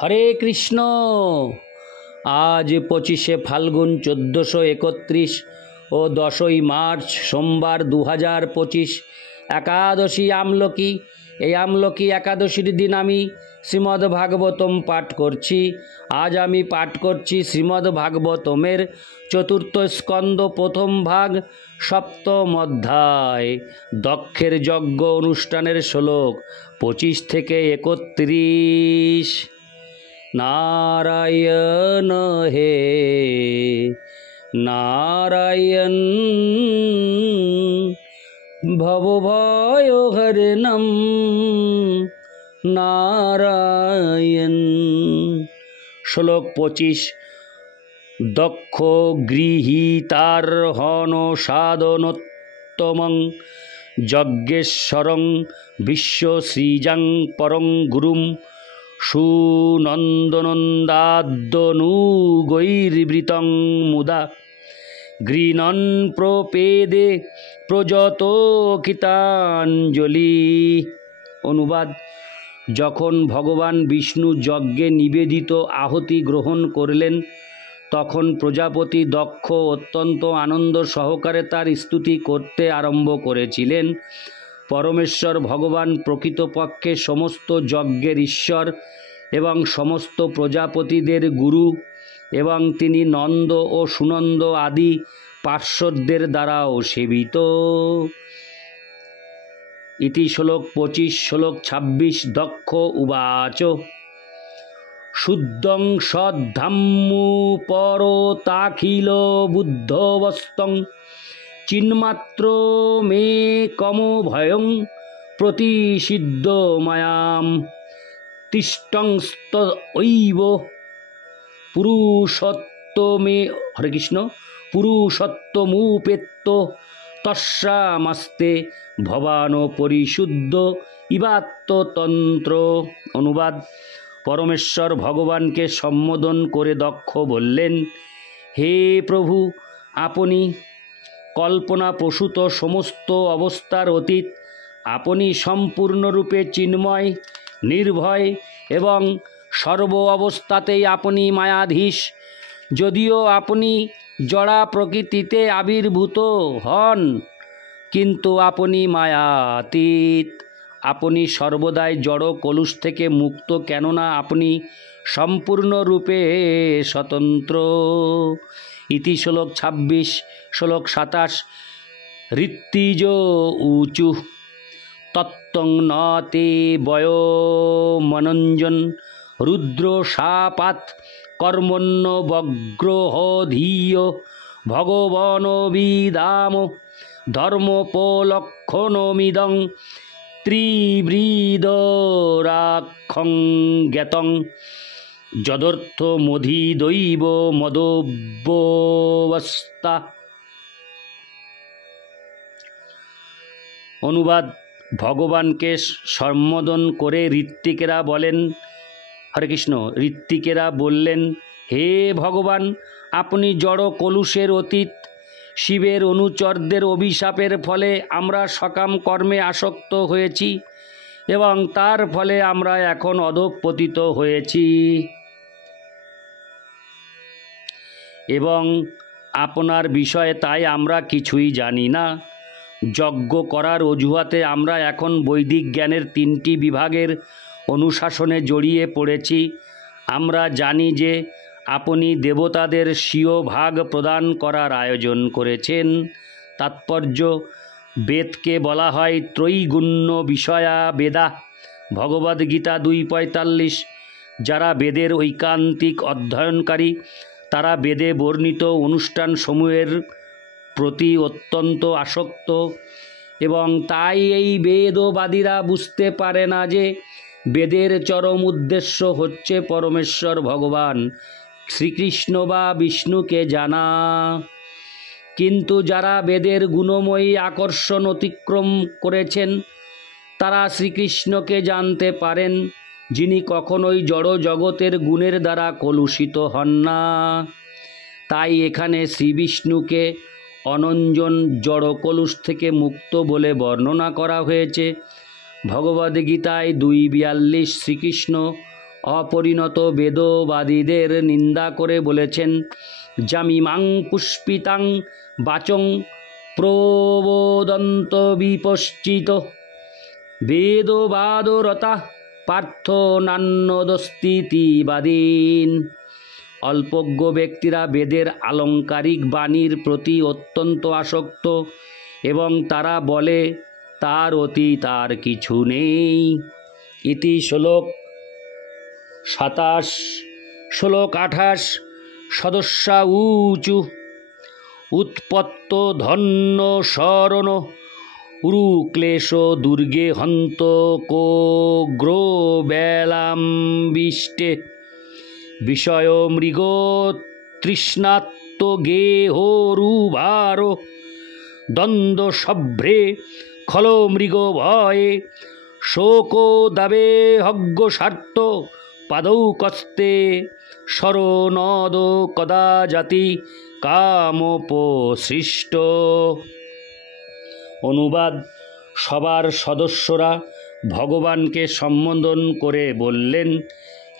হরে কৃষ্ণ। আজ 25শে ফাল্গুন 1431 ও 10ই মার্চ সোমবার 2025 একাদশী আমলকি। এই আমলকি একাদশীর দিন আমি শ্রীমদ্ ভাগবতম পাঠ করছি। আজ আমি পাঠ করছি শ্রীমদ্ ভাগবতমের চতুর্থ স্কন্দ প্রথম ভাগ সপ্তম অধ্যায় দক্ষের যজ্ঞ অনুষ্ঠানের শ্লোক 25 থেকে 31। नारायण हे नारायण भवभयहरणं नारायण। श्लोक 25। दक्ष गृहीतार्हन साधनोत्तमं यज्ञेश्वरं विश्वश्रीजं परं गुरुं सुनन्दनन्दाद्यनुगैर्वृतं मुदा गृह्णन् प्रपेदे প্রযতকিতাঞ্জলি। অনুবাদ: যখন ভগবান বিষ্ণু যজ্ঞে নিবেদিত আহুতি গ্রহণ করলেন, তখন প্রজাপতি দক্ষ অত্যন্ত আনন্দ সহকারে তার স্তুতি করতে আরম্ভ করেছিলেন। পরমেশ্বর ভগবান প্রকৃতপক্ষে সমস্ত যজ্ঞের ঈশ্বর এবং সমস্ত প্রজাপতিদের গুরু, এবং তিনি নন্দ ও সুনন্দ আদি পার্শ্বদের দ্বারাও সেবিত। ইতি শ্লোক 25। শ্লোক 26। দক্ষ উবাচ শুদ্ধং সদ্ধাম্মুপরতাখিল বুদ্ধবস্তং চিন্মাত্র মে কমো ভয়ং প্রতিষিদ্ধ মায়াম তিষ্টংস্তৈব পুরুষত্বমে। হরে কৃষ্ণ। পুরুষত্বমুপেত্য তস্যামাস্তে ভবান পরিশুদ্ধ ইবাত্মতন্ত্র। অনুবাদ: পরমেশ্বর ভগবানকে সম্বোধন করে দক্ষ বললেন, হে প্রভু, আপনি কল্পনাপ্রসূত সমস্ত অবস্থার অতীত। আপনি সম্পূর্ণরূপে চিন্ময়, নির্ভয় এবং সর্ব অবস্থাতেই আপনি মায়াধীশ। যদিও আপনি জড়া প্রকৃতিতে আবির্ভূত হন, কিন্তু আপনি মায়াতীত। আপনি সর্বদাই জড় কলুষ থেকে মুক্ত, কেননা আপনি সম্পূর্ণরূপে স্বতন্ত্র। ইতি শ্লোক 26। শ্লোক 27। ঋত্বিজ ঊচু তত্ত্বং ন তে বয়োমনঞ্জন রুদ্র শাপাৎ কর্মণ্য বগ্রহধীয় ভগবনবিদাম ধর্মোপলক্ষণমিদং ত্রিবৃদরাক্ষং জ্ঞাতং যদর্থ মধিদৈব মদব্যবস্থা। অনুবাদ: ভগবানকে সম্বোধন করে ঋত্বিকেরা বলেন, হরে কৃষ্ণ, ঋত্বিকেরা বললেন, হে ভগবান, আপনি জড় কলুষের অতীত। শিবের অনুচরদের অভিশাপের ফলে আমরা সকাম কর্মে আসক্ত হয়েছি এবং তার ফলে আমরা এখন অধঃপতিত হয়েছি, এবং আপনার বিষয়ে তাই আমরা কিছুই জানি না। যজ্ঞ করার অজুহাতে আমরা এখন বৈদিক জ্ঞানের 3টি বিভাগের অনুশাসনে জড়িয়ে পড়েছি। আমরা জানি যে আপনি দেবতাদের স্বীয় ভাগ প্রদান করার আয়োজন করেছেন। তাৎপর্য: বেদকে বলা হয় ত্রৈগুণ্য বিষয়া বেদা। ভগবদ্গীতা 2:45। যারা বেদের ঐকান্তিক অধ্যয়নকারী, তারা বেদে বর্ণিত অনুষ্ঠানসমূহের প্রতি অত্যন্ত আসক্ত, এবং তাই এই বেদবাদীরা বুঝতে পারে না যে বেদের চরম উদ্দেশ্য হচ্ছে পরমেশ্বর ভগবান শ্রীকৃষ্ণ বা বিষ্ণুকে জানা। কিন্তু যারা বেদের গুণময়ী আকর্ষণ অতিক্রম করেছেন, তারা শ্রীকৃষ্ণকে জানতে পারেন, যিনি কখনোই জড় জগতের গুণের দ্বারা কলুষিত হন না। তাই এখানে শ্রীবিষ্ণুকে অনঞ্জন জড় কলুষ থেকে মুক্ত বলে বর্ণনা করা হয়েছে। ভগবদ্গীতায় 2:42 শ্রীকৃষ্ণ অপরিণত বেদবাদীদের নিন্দা করে বলেছেন, জামিমাং পুষ্পিতাং বাচং প্রবোদন্ত বিপশ্চিত বেদবাদরতা পার্থ নান্যদস্তিবাদীন। অল্পজ্ঞ ব্যক্তিরা বেদের আলঙ্কারিক বাণীর প্রতি অত্যন্ত আসক্ত এবং তারা বলে তার অতীত আর কিছু নেই। ইতি শ্লোক 27। শ্লোক 28। সদস্যা উচু উৎপত্ত ধন্য শরণ উরুক্লেশ দুর্গে হন্ত কোগ্রো বেলাম্বিষ্টে বিষয় মৃগ তৃষ্ণাত্ম গেহরুভার দ্বন্দ্ব সভ্রে খল মৃগ ভয়ে শোক দাবে হগ্গ স্বার্থ পাদৌ কস্তে শরণদ কদা জাতি কামোপসৃষ্ট। অনুবাদ: সবার সদস্যরা ভগবানকে সম্বোধন করে বললেন,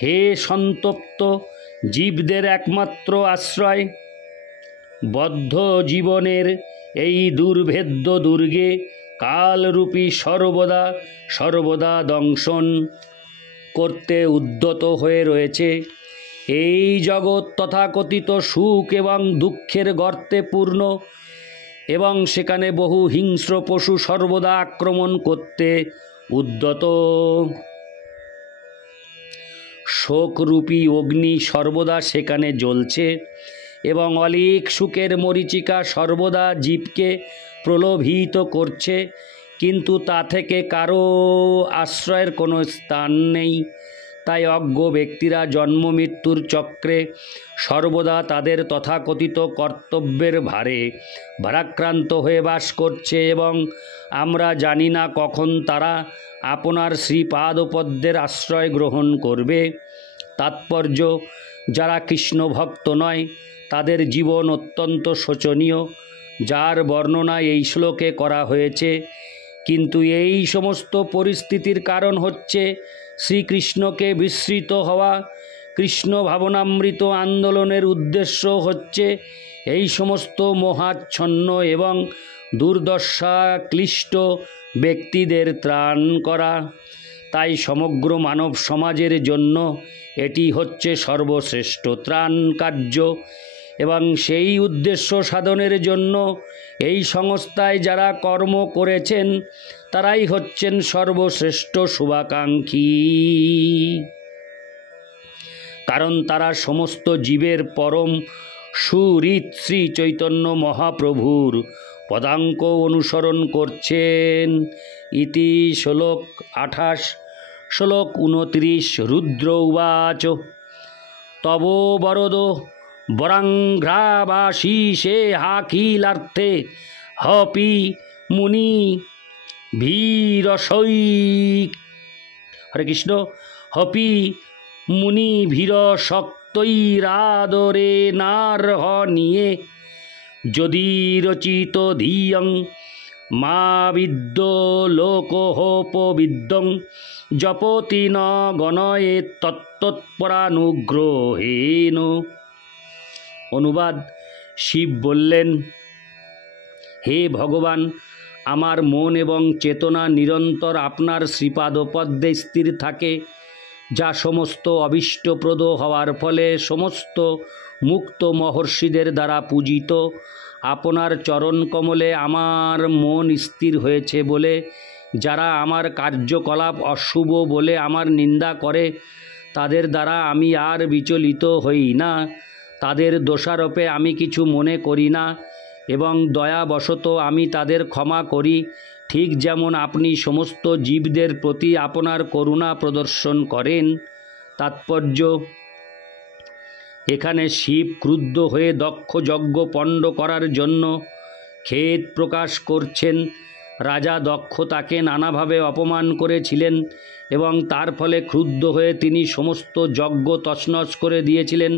হে সন্তপ্ত জীবদের একমাত্র আশ্রয়, বদ্ধ জীবনের এই দুর্ভেদ্য দুর্গে কালরূপী সর্বদা দংশন করতে উদ্যত হয়ে রয়েছে। এই জগৎ তথাকথিত সুখ এবং দুঃখের গর্তে পূর্ণ এবং সেখানে বহু হিংস্র পশু সর্বদা আক্রমণ করতে উদ্যত। শোকরূপী অগ্নি সর্বদা সেখানে জ্বলছে এবং অলীক সুখের মরীচিকা সর্বদা জীবকে প্রলোভিত করছে, কিন্তু তা থেকে কারো আশ্রয়ের কোনো স্থান নেই। তাই অজ্ঞ ব্যক্তিরা জন্ম মৃত্যুর চক্রে সর্বদা তাদের তথাকথিত কর্তব্যের ভারে ভারাক্রান্ত হয়ে বাস করছে এবং আমরা জানি না কখন তারা আপনার শ্রীপাদপদ্মের আশ্রয় গ্রহণ করবে। তাৎপর্য: যারা কৃষ্ণ ভক্ত নয় তাদের জীবন অত্যন্ত শোচনীয়, যার বর্ণনা এই শ্লোকে করা হয়েছে। কিন্তু এই সমস্ত পরিস্থিতির কারণ হচ্ছে শ্রীকৃষ্ণকে বিস্মৃত হওয়া। কৃষ্ণ ভাবনামৃত আন্দোলনের উদ্দেশ্য হচ্ছে এই সমস্ত মোহাচ্ছন্ন এবং দুর্দশা ক্লিষ্ট ব্যক্তিদের ত্রাণ করা। তাই সমগ্র মানব সমাজের জন্য এটি হচ্ছে সর্বশ্রেষ্ঠ ত্রাণ কার্য এবং সেই উদ্দেশ্য সাধনের জন্য এই সংস্থায় যারা কর্ম করেছেন তারাই হচ্ছেন সর্বশ্রেষ্ঠ শুভাকাঙ্ক্ষী, কারণ তারা সমস্ত জীবের পরম সুহৃৎ শ্রী চৈতন্য মহাপ্রভুর পদাঙ্ক অনুসরণ করছেন। ইতি শ্লোক 28। শ্লোক 29। রুদ্র উবাচ তব বরদ বরাঙ্ঘ্রাবাশীষে হাকিলার্থে হপি মুনি ভীরসৈ। হরে কৃষ্ণ। হপি মুনি ভীর শক্তৈরাদরে নারহ নিয়ে যদি রচিত ধিয়ং মা বিদ্য লোকহোপবিদ্যং জপতি ন গণয়ে তত্তৎপরানুগ্রহেন। অনুবাদ: শিব বললেন, হে ভগবান, আমার মন এবং চেতনা নিরন্তর আপনার শ্রীপাদপদ্মে স্থির থাকে, যা সমস্ত অভীষ্টপ্রদ হওয়ার ফলে সমস্ত মুক্ত মহর্ষিদের দ্বারা পূজিত। আপনার চরণকমলে আমার মন স্থির হয়েছে বলে যারা আমার কার্যকলাপ অশুভ বলে আমার নিন্দা করে তাদের দ্বারা আমি আর বিচলিত হই না। তাদের দোষারোপে আমি কিছু মনে করি না এবং দয়াবশত আমি তাদের ক্ষমা করি, ঠিক যেমন আপনি সমস্ত জীবদের প্রতি আপনার করুণা প্রদর্শন করেন। তাৎপর্য: এখানে শিব ক্রুদ্ধ হয়ে দক্ষ যজ্ঞ পণ্ড করার জন্য খেদ প্রকাশ করছেন। রাজা দক্ষ তাকে নানাভাবে অপমান করেছিলেন এবং তার ফলে ক্রুদ্ধ হয়ে তিনি সমস্ত যজ্ঞ তছনছ করে দিয়েছিলেন।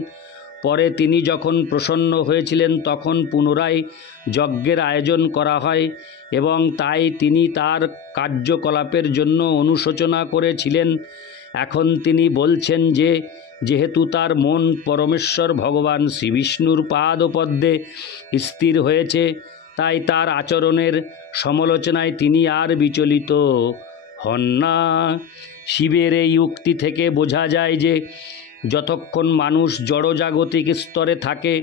পরে তিনি যখন প্রসন্ন হয়েছিলেন তখন পুনরায় যজ্ঞের আয়োজন করা হয় এবং তাই তিনি তার কার্যকলাপের জন্য অনুশোচনা করেছিলেন এখন তিনি বলছেন যে যেহেতু তার মন পরমেশ্বর ভগবান শ্রীবিষ্ণুর পাদপদ্মে স্থির হয়েছে, তাই তার আচরণের সমালোচনায় তিনি আর বিচলিত হন না। শিবের এই উক্তি থেকে বোঝা যায় যে যতক্ষণ মানুষ জড়জাগতিক স্তরে থাকে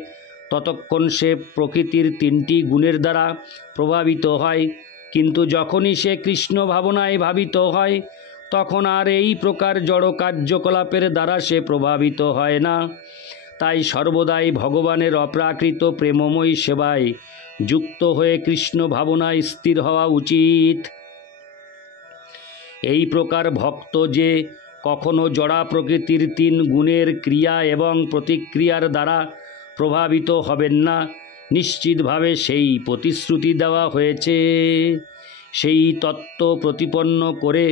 ততক্ষণ সে প্রকৃতির তিনটি গুণের দ্বারা প্রভাবিত হয়, কিন্তু যখনই সে কৃষ্ণ ভাবনায় ভাবিত হয় তখন আর এই প্রকার জড় কার্যকলাপের দ্বারা সে প্রভাবিত হয় না। তাই সর্বদাই ভগবানের অপ্রাকৃত প্রেমময়ী সেবায় যুক্ত হয়ে কৃষ্ণ ভাবনায় স্থির হওয়া উচিত। এই প্রকার ভক্ত যে কখনো জড়া প্রকৃতির তিন গুণের ক্রিয়া এবং প্রতিক্রিয়ার দ্বারা প্রভাবিত হবেন না, নিশ্চিতভাবে সেই প্রতিশ্রুতি দেওয়া হয়েছে। সেই তত্ত্ব প্রতিপন্ন করে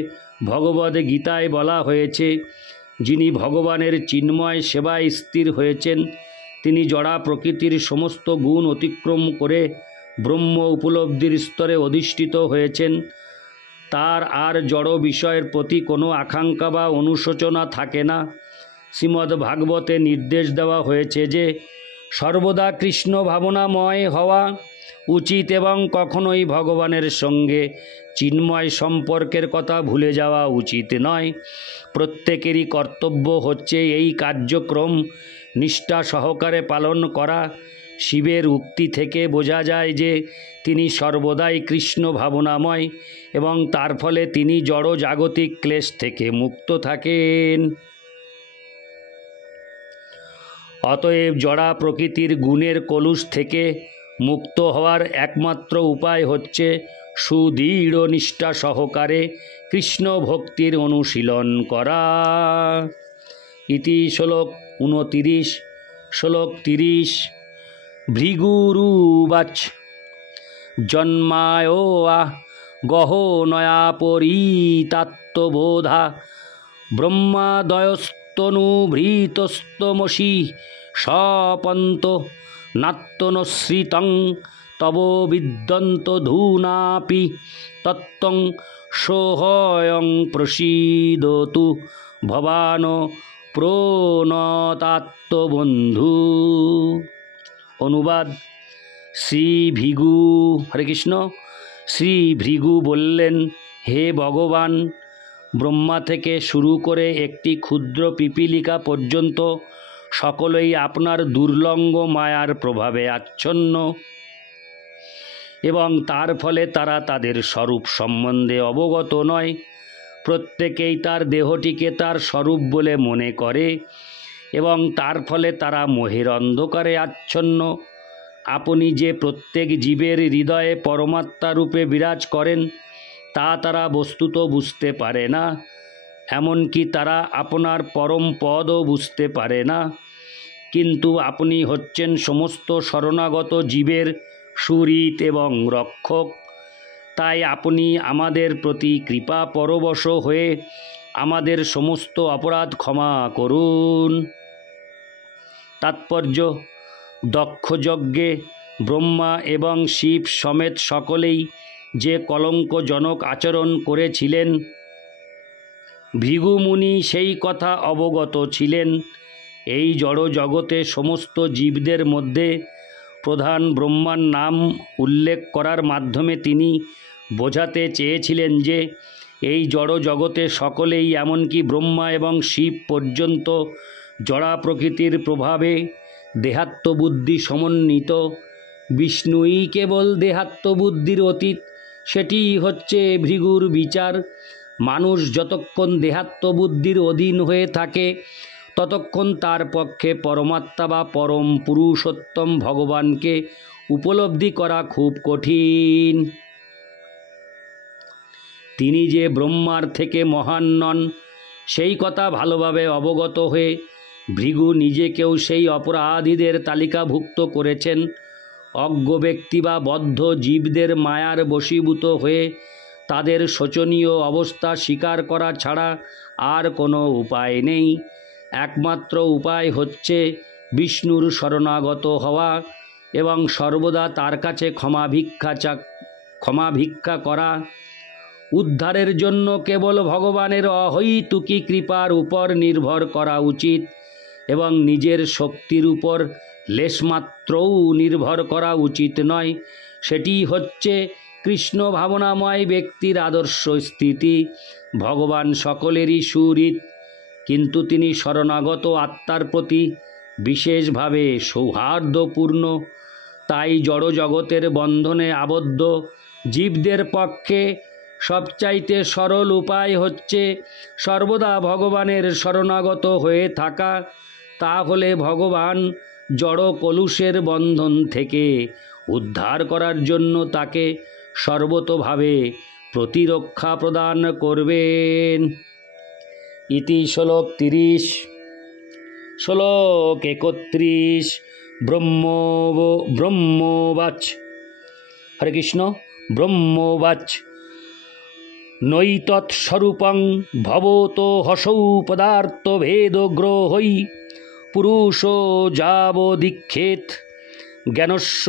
ভগবদ্ গীতায় বলা হয়েছে, যিনি ভগবানের চিন্ময় সেবায় স্থির হয়েছেন তিনি জড়া প্রকৃতির সমস্ত গুণ অতিক্রম করে ব্রহ্ম উপলব্ধির স্তরে অধিষ্ঠিত হয়েছেন। তার আর জড় বিষয়ের প্রতি কোনো আকাঙ্ক্ষা বা অনুশোচনা থাকে না। শ্রীমদ্ ভাগবতে নির্দেশ দেওয়া হয়েছে যে সর্বদা কৃষ্ণ ভাবনাময় হওয়া উচিত এবং কখনোই ভগবানের সঙ্গে চিন্ময় সম্পর্কের কথা ভুলে যাওয়া উচিত নয়। প্রত্যেকেরই কর্তব্য হচ্ছে এই কার্যক্রম নিষ্ঠা সহকারে পালন করা। শিবের উক্তি থেকে বোঝা যায় যে তিনি সর্বদাই কৃষ্ণ ভাবনাময় এবং তার ফলে তিনি জড় জাগতিক ক্লেশ থেকে মুক্ত থাকেন। অতএব জড়া প্রকৃতির গুণের কলুষ থেকে মুক্ত হওয়ার একমাত্র উপায় হচ্ছে সুদৃঢ় নিষ্ঠা সহকারে কৃষ্ণ ভক্তির অনুশীলন করা। ইতি শ্লোক 29। শ্লোক 30। ভৃগুরুবাচ জন্মায়োয়া গহনয়া পরিতাত্ত্ববোধা ব্রহ্মাদয়স্তনুভৃতস্তমসি স্বপন্ত নাত্তনশ্রিতং তব বিদ্যন্ত ধূনাপি তত্ত্বং সোহয়ং প্রসীদতু ভবান প্রণতাত্মবন্ধু। অনুবাদ: শ্রী ভৃগু, হরে কৃষ্ণ, শ্রী ভৃগু বললেন, হে ভগবান, ব্রহ্মা থেকে শুরু করে একটি ক্ষুদ্র পিপীলিকা পর্যন্ত সকলেই আপনার দুর্লঙ্গ মায়ার প্রভাবে আচ্ছন্ন এবং তার ফলে তারা তাদের স্বরূপ সম্বন্ধে অবগত নয়। প্রত্যেকেই তার দেহটিকে তার স্বরূপ বলে মনে করে এবং তার ফলে তারা মোহের অন্ধকারে আচ্ছন্ন। আপনি যে প্রত্যেক জীবের হৃদয়ে পরমাত্মা রূপে বিরাজ করেন তা তারা বস্তুত বুঝতে পারে না, এমনকি তারা আপনার পরম পদও বুঝতে পারে না। কিন্তু আপনি হচ্ছেন সমস্ত শরণাগত জীবের সুহৃৎ এবং রক্ষক। তাই আপনি আমাদের প্রতি কৃপা পরবশ হয়ে আমাদের সমস্ত অপরাধ ক্ষমা করুন। তাৎপর্য: দক্ষ যজ্ঞে ব্রহ্মা এবং শিব সমেত সকলেই যে কলঙ্কজনক আচরণ করেছিলেন, ভৃগুমুনি সেই কথা অবগত ছিলেন। এই জড় জগতে সমস্ত জীবদের মধ্যে প্রধান ব্রহ্মার নাম উল্লেখ করার মাধ্যমে তিনি বোঝাতে চেয়েছিলেন যে এই জড় জগতে সকলেই, এমনকি ব্রহ্মা এবং শিব পর্যন্ত, জড়া প্রকৃতির প্রভাবে দেহাত্মবুদ্ধি সমন্বিত। বিষ্ণুই কেবল দেহাত্মবুদ্ধির অতীত, সেটিই হচ্ছে ভৃগুর বিচার। মানুষ যতক্ষণ দেহাত্মবুদ্ধির অধীন হয়ে থাকে ততক্ষণ তার পক্ষে পরমাত্মা বা পরম পুরুষোত্তম ভগবানকে উপলব্ধি করা খুব কঠিন। তিনি যে ব্রহ্মার থেকে মহান নন সেই কথা ভালোভাবে অবগত হয়ে ভৃগু নিজেকেও সেই অপরাধীদের তালিকাভুক্ত করেছেন। অজ্ঞ ব্যক্তি বা বদ্ধ জীবদের মায়ার বশীভূত হয়ে তাদের শোচনীয় অবস্থা স্বীকার করা ছাড়া আর কোনো উপায় নেই। একমাত্র উপায় হচ্ছে বিষ্ণুর শরণাগত হওয়া এবং সর্বদা তার কাছে ক্ষমা ভিক্ষা করা। উদ্ধারের জন্য কেবল ভগবানের অহৈতুকী কৃপার উপর নির্ভর করা উচিত এবং নিজের শক্তির উপর লেশমাত্রও নির্ভর করা উচিত নয়। সেটি হচ্ছে কৃষ্ণ ভাবনাময় ব্যক্তির আদর্শ স্থিতি। ভগবান সকলেরই সুহৃদ, কিন্তু তিনি শরণাগত আত্মার প্রতি বিশেষভাবে সৌহার্দ্যপূর্ণ। তাই জড়জগতের বন্ধনে আবদ্ধ জীবদের পক্ষে সবচাইতে সরল উপায় হচ্ছে সর্বদা ভগবানের শরণাগত হয়ে থাকা। তাহলে ভগবান জড় কলুষের বন্ধন থেকে উদ্ধার করার জন্য তাকে সর্বতোভাবে প্রতিরক্ষা প্রদান করবেন। ইতি শ্লোক 30। শ্লোক 31। ব্রহ্মোবাচ। হরে কৃষ্ণ। ব্রহ্মোবাচ নৈতৎস্বরূপং ভবতো হসৌ পদার্থ ভেদগ্রহৈ পুরুষো যাবদীক্ষেত জ্ঞানস্য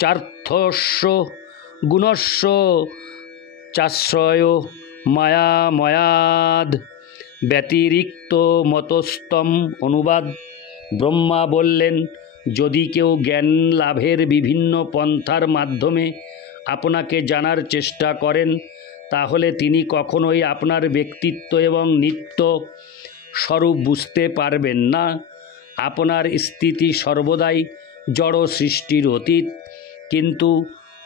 চার্থস্য গুণস্য চাশ্রয় মায়াময়াদ ব্যতিরিক্ত মতস্তম। অনুবাদ: ব্রহ্মা বললেন, যদি কেউ জ্ঞান লাভের বিভিন্ন পন্থার মাধ্যমে আপনাকে জানার চেষ্টা করেন, তাহলে তিনি কখনোই আপনার ব্যক্তিত্ব এবং নিত্য স্বরূপ বুঝতে পারবেন না। আপনার স্থিতি সর্বদাই জড় সৃষ্টির অতীত, কিন্তু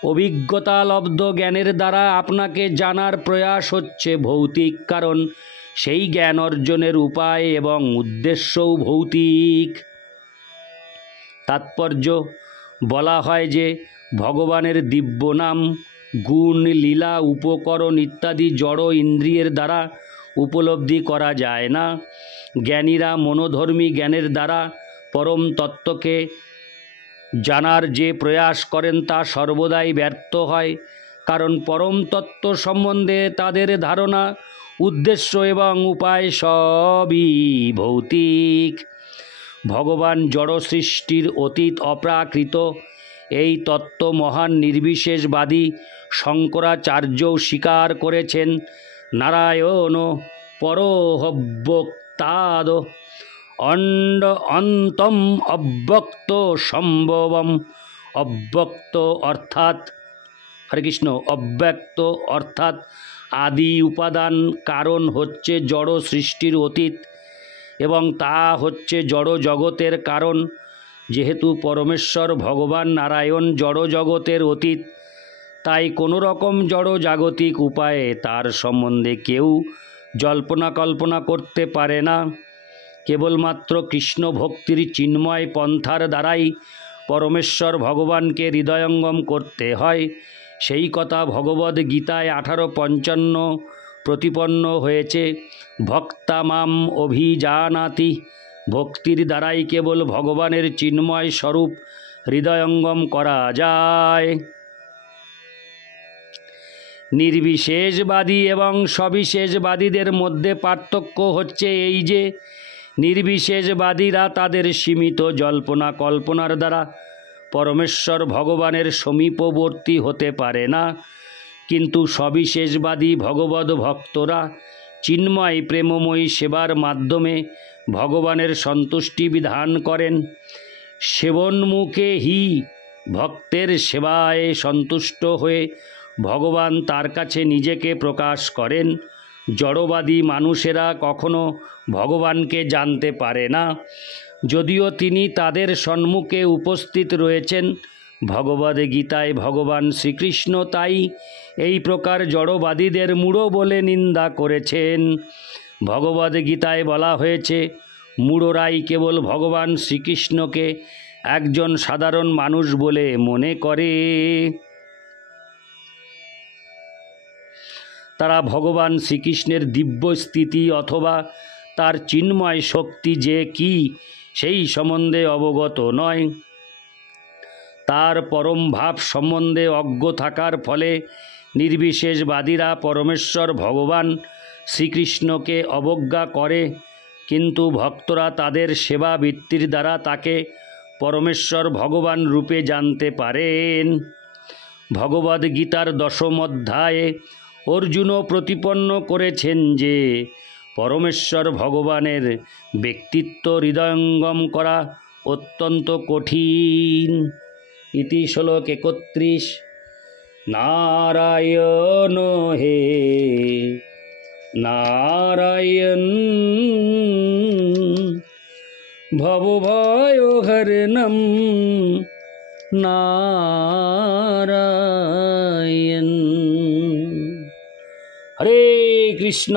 অভিজ্ঞতালব্ধ জ্ঞানের দ্বারা আপনাকে জানার প্রয়াস হচ্ছে ভৌতিক, কারণ সেই জ্ঞান অর্জনের উপায় এবং উদ্দেশ্যও ভৌতিক। তাৎপর্য: বলা হয় যে ভগবানের দিব্য নাম, গুণ, লীলা, উপকরণ ইত্যাদি জড় ইন্দ্রিয়ের দ্বারা উপলব্ধি করা যায় না। জ্ঞানীরা মনোধর্মী জ্ঞানের দ্বারা পরম তত্ত্বকে জানার যে প্রয়াস করেন তা সর্বদাই ব্যর্থ হয়, কারণ পরম তত্ত্ব সম্বন্ধে তাদের ধারণা, উদ্দেশ্য এবং উপায় সবই ভৌতিক। ভগবান জড় সৃষ্টির অতীত, অপ্রাকৃত, এই তত্ত্ব মহান নির্বিশেষবাদী শঙ্করাচার্যও স্বীকার করেছেন। নারায়ণ পরোহব্যক্তাদ অন্তম অব্যক্ত সম্ভবম। অব্যক্ত অর্থাৎ, হরে কৃষ্ণ, অব্যক্ত অর্থাৎ আদি উপাদান কারণ হচ্ছে জড় সৃষ্টির অতীত এবং তা হচ্ছে জড় জগতের কারণ। যেহেতু পরমেশ্বর ভগবান নারায়ণ জড় জগতের অতীত, তাই কোনো রকম জড় জাগতিক উপায়ে তার সম্বন্ধে কেউ জল্পনা কল্পনা করতে পারে না। কেবলমাত্র কৃষ্ণ ভক্তির চিন্ময় পন্থার দ্বারাই পরমেশ্বর ভগবানকে হৃদয়ঙ্গম করতে হয়। সেই কথা ভগবদ্ গীতায় 18:55 প্রতিপন্ন হয়েছে। ভক্তা মাম অভিজানাতি। ভক্তির দ্বারাই কেবল ভগবানের চিন্ময় স্বরূপ হৃদয়ঙ্গম করা যায়। নির্বিশেষবাদী এবং সবিশেষবাদীদের মধ্যে পার্থক্য হচ্ছে এই যে, নির্বিশেষবাদীরা তাদের সীমিত জল্পনা কল্পনার দ্বারা পরমেশ্বর ভগবানের সমীপবর্তী হতে পারে না, কিন্তু সবিশেষবাদী ভগবদ ভক্তরা চিন্ময় প্রেমময়ী সেবার মাধ্যমে ভগবানের সন্তুষ্টি বিধান করেন। সেবন্মুখে হি ভক্তের সেবায় সন্তুষ্ট হয়ে ভগবান তার কাছে নিজেকে প্রকাশ করেন। জড়বাদী মানুষেরা কখনো ভগবানকে জানতে পারে না, যদিও তিনি তাদের সম্মুখে উপস্থিত রয়েছেন। ভগবদ্ গীতায় ভগবান শ্রীকৃষ্ণ তাই এই প্রকার জড়বাদীদের মূঢ় বলে নিন্দা করেছেন। ভগবদ্ গীতায় বলা হয়েছে, মূঢ়রাই কেবল ভগবান শ্রীকৃষ্ণকে একজন সাধারণ মানুষ বলে মনে করে। তারা ভগবান শ্রীকৃষ্ণের দিব্য স্থিতি অথবা তার চিন্ময় শক্তি যে কি সেই সম্বন্ধে অবগত নয়। তার পরম ভাব সম্বন্ধে অজ্ঞ থাকার ফলে নির্বিশেষবাদীরা পরমেশ্বর ভগবান শ্রীকৃষ্ণকে অবজ্ঞা করে, কিন্তু ভক্তরা তাদের সেবা বৃত্তির দ্বারা তাকে পরমেশ্বর ভগবান রূপে জানতে পারেন। ভগবদ্ গীতার 10ম অধ্যায়ে অর্জুনও প্রতিপন্ন করেছেন যে পরমেশ্বর ভগবানের ব্যক্তিত্ব হৃদয়ঙ্গম করা অত্যন্ত কঠিন। ইতি শ্লোক 31। নারায়ণ হে নারায়ণ ভবভয়হরণম নারায়ণ। হরে কৃষ্ণ।